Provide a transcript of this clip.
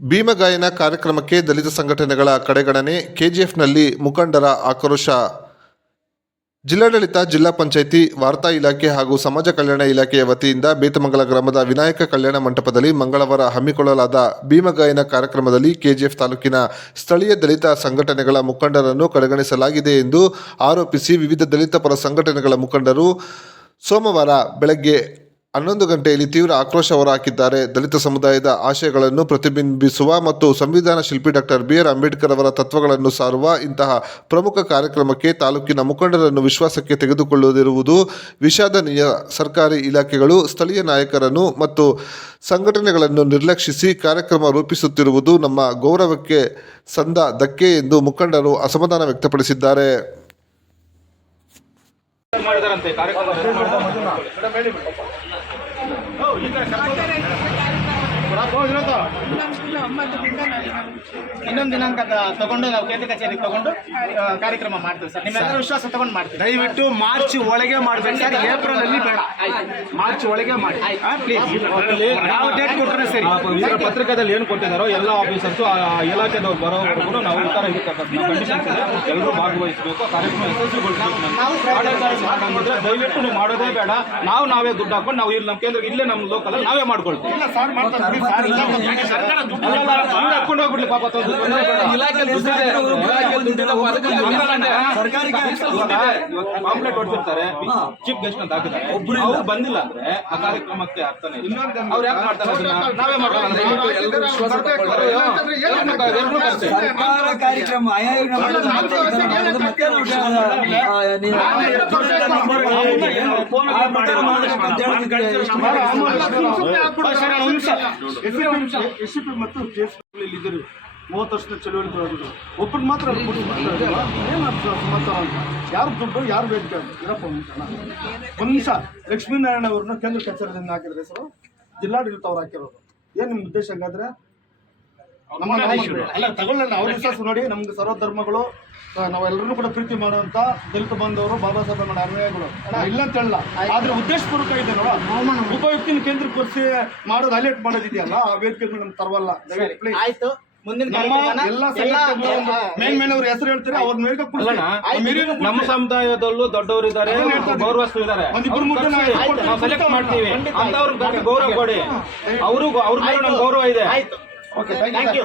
ಭೀಮಗಾಯನ ಕಾರ್ಯಕ್ರಮಕ್ಕೆ ದಲಿತ ಸಂಘಟನೆಗಳ ಕಡೆಗಣನೆ, ಕೆಜಿಎಫ್ನಲ್ಲಿ ಮುಖಂಡರ ಆಕ್ರೋಶ. ಜಿಲ್ಲಾಡಳಿತ, ಜಿಲ್ಲಾ ಪಂಚಾಯಿತಿ, ವಾರ್ತಾ ಇಲಾಖೆ ಹಾಗೂ ಸಮಾಜ ಕಲ್ಯಾಣ ಇಲಾಖೆಯ ವತಿಯಿಂದ ಬೇತಮಂಗಲ ಗ್ರಾಮದ ವಿನಾಯಕ ಕಲ್ಯಾಣ ಮಂಟಪದಲ್ಲಿ ಮಂಗಳವಾರ ಹಮ್ಮಿಕೊಳ್ಳಲಾದ ಭೀಮಗಾಯನ ಕಾರ್ಯಕ್ರಮದಲ್ಲಿ ಕೆಜಿಎಫ್ ತಾಲೂಕಿನ ಸ್ಥಳೀಯ ದಲಿತ ಸಂಘಟನೆಗಳ ಮುಖಂಡರನ್ನು ಕಡೆಗಣಿಸಲಾಗಿದೆ ಎಂದು ಆರೋಪಿಸಿ ವಿವಿಧ ದಲಿತ ಪರ ಸಂಘಟನೆಗಳ ಮುಖಂಡರು ಸೋಮವಾರ ಬೆಳಗ್ಗೆ 11 ಗಂಟೆಯಲ್ಲಿ ತೀವ್ರ ಆಕ್ರೋಶ ಹೊರಹಾಕಿದ್ದಾರೆ. ದಲಿತ ಸಮುದಾಯದ ಆಶಯಗಳನ್ನು ಪ್ರತಿಬಿಂಬಿಸುವ ಮತ್ತು ಸಂವಿಧಾನ ಶಿಲ್ಪಿ ಡಾಕ್ಟರ್ ಬಿ. ಆರ್. ಅಂಬೇಡ್ಕರ್ ಅವರ ತತ್ವಗಳನ್ನು ಸಾರುವ ಇಂತಹ ಪ್ರಮುಖ ಕಾರ್ಯಕ್ರಮಕ್ಕೆ ತಾಲೂಕಿನ ಮುಖಂಡರನ್ನು ವಿಶ್ವಾಸಕ್ಕೆ ತೆಗೆದುಕೊಳ್ಳದಿರುವುದು ವಿಷಾದನೀಯ. ಸರ್ಕಾರಿ ಇಲಾಖೆಗಳು ಸ್ಥಳೀಯ ನಾಯಕರನ್ನು ಮತ್ತು ಸಂಘಟನೆಗಳನ್ನು ನಿರ್ಲಕ್ಷಿಸಿ ಕಾರ್ಯಕ್ರಮ ರೂಪಿಸುತ್ತಿರುವುದು ನಮ್ಮ ಗೌರವಕ್ಕೆ ಸಂದ ಧಕ್ಕೆ ಎಂದು ಮುಖಂಡರು ಅಸಮಾಧಾನ ವ್ಯಕ್ತಪಡಿಸಿದ್ದಾರೆ. ಇನ್ನೊಂದು ದಿನಾಂಕ ತಗೊಂಡು ನಾವು ಕೇಂದ್ರ ಕಚೇರಿಗೆ ತಗೊಂಡು ಕಾರ್ಯಕ್ರಮ ಮಾಡ್ತೀವಿ ಸರ್. ನಿಮ್ಮೆಲ್ಲರ ವಿಶ್ವಾಸ ತಗೊಂಡು ಮಾಡ್ತೀವಿ. ದಯವಿಟ್ಟು ಮಾರ್ಚ್ ಒಳಗೆ ಮಾಡಬೇಕು ಸರ್. ಏಪ್ರಿಲ್ ಅಲ್ಲಿ ಬೇಡ, ಮಾರ್ಚ್ ಒಳಗೆ ಮಾಡಿ ಪ್ಲೀಸ್. ನಾವು ಡೇಟ್ ಕೊಟ್ಟರೆ ಸರಿ. ಇದರ ಪತ್ರಿಕೆಯಲ್ಲಿ ಏನು ಕೊಟ್ಟಿದ್ದಾರೋ ಎಲ್ಲ ಆಫೀಸರ್ಸು ಇಲಾಖೆದವ್ರು ಬರೋವರೆಗೂ ನಾವು ಈ ಥರ ಕಂಡೀಷನ್ಸ್ ಇದೆ, ಎಲ್ಲರೂ ಭಾಗವಹಿಸಬೇಕು, ಕಾರ್ಯಕ್ರಮ ಯಶಸ್ವಿಗೊಳಿಸಬೇಕು. ದಯವಿಟ್ಟು ನೀವು ಮಾಡೋದೇ ಬೇಡ. ನಾವೇ ದುಡ್ಡು ಹಾಕೊಂಡು ನಾವು ಇಲ್ಲಿ ನಮ್ಮ ಕೇಂದ್ರ ಇಲ್ಲೇ ನಮ್ಮ ಲೋಕಲ್ ನಾವೇ ಮಾಡ್ಕೊಳ್ತೀವಿ. ಹಾಕೊಂಡು ಹೋಗ್ಬಿಡ್ಲಿ ಪಾಪ. ಪಾಂಪ್ಲೆಟ್ ಹೊಡ್ತಿರ್ತಾರೆ, ಚೀಫ್ ಗೆಸ್ಟ್ ಅಂತ ಹಾಕಿದ್ದಾರೆ, ಅವ್ರು ಬಂದಿಲ್ಲ ಅಂದ್ರೆ ಆ ಕಾರ್ಯಕ್ರಮಕ್ಕೆ ಅರ್ಥನೇ ಇಲ್ಲ. ಅವ್ರು ಯಾಕೆ ಮಾಡ್ತಾರೆ ಅದನ್ನ? ನಾವೇ ಮಾಡೋಣ. ಸರ್ಕಾರ ಕಾರ್ಯಕ್ರಮ ಎಸ್ಸಿಪಿ ಮತ್ತು ಇದ್ದರು 30 ವರ್ಷದ ಚಳುವಳಿ ತೊಳೆದ್ರು. ಒಬ್ಬರು ಮಾತ್ರ ಏನು ಸಮಾಚಾರ ಅಂತ, ಯಾರು ದುಡ್ಡು ಯಾರು ವೇದಿಕೆ ಅಂತ ಇರಪ್ಪ ಒಂದು ನಿಮಿಷ. ಲಕ್ಷ್ಮೀನಾರಾಯಣ ಅವ್ರನ್ನ ಕೇಂದ್ರ ಕಚೇರಿಯಿಂದ ಹಾಕಿದ್ರೆ ಹೆಸರು ಜಿಲ್ಲಾಡಳಿತ ಅವ್ರು ಹಾಕಿರೋದು. ಏನು ನಿಮ್ಮ ಉದ್ದೇಶ ಹಂಗಾದ್ರೆ? ಅಲ್ಲ ತಗೊಳ್ಳೋಣ, ಅವ್ರ ವಿಶ್ವಾಸ ನೋಡಿ. ನಮ್ಗೆ ಸರ್ವಧರ್ಮಗಳು ನಾವೆಲ್ಲರೂ ಕೂಡ ಪ್ರೀತಿ ಮಾಡುವಂತ ದಲಿತ ಬಂದವರು, ಬಾಬಾ ಸಾಹೇಬ್ ಮಾಡೋ ಅನ್ವಯಗಳು ಇಲ್ಲ ಅಂತ ಹೇಳಲ್ಲ. ಆದ್ರೆ ಉದ್ದೇಶಪೂರ್ವಕ ಇದೆ ನೋಡ. ಒಬ್ಬ ವ್ಯಕ್ತಿನ ಕೇಂದ್ರಕ್ಕೆ ಕೂರಿಸಿ ಮಾಡೋದು ಹೈಲೈಟ್ ಮಾಡೋದಿದೆಯಲ್ಲ, ಆ ವೇದಿಕೆಗಳು ನಮ್ಗೆ ತರವಲ್ಲ. ಆಯ್ತು, ಮುಂದಿನ ಎಲ್ಲ ಮೇನ್ ಅವ್ರ ಹೆಸರು ಹೇಳ್ತಾರೆ, ಅವ್ರ ಮೇಲೆ ನಮ್ಮ ಸಮುದಾಯದಲ್ಲೂ ದೊಡ್ಡವರಿದ್ದಾರೆ, ಗೌರವಸ್ಥರು ಇದ್ದಾರೆ, ನಾವು ಸೆಲೆಕ್ಟ್ ಮಾಡ್ತೀವಿ ಅಂತ ಅವ್ರಿಗೆ ಗೌರವ ಕೊಡಿ. ಅವ್ರ ಮೇಲೆ ನಮ್ಗೆ ಗೌರವ ಇದೆ. Okay, thank you.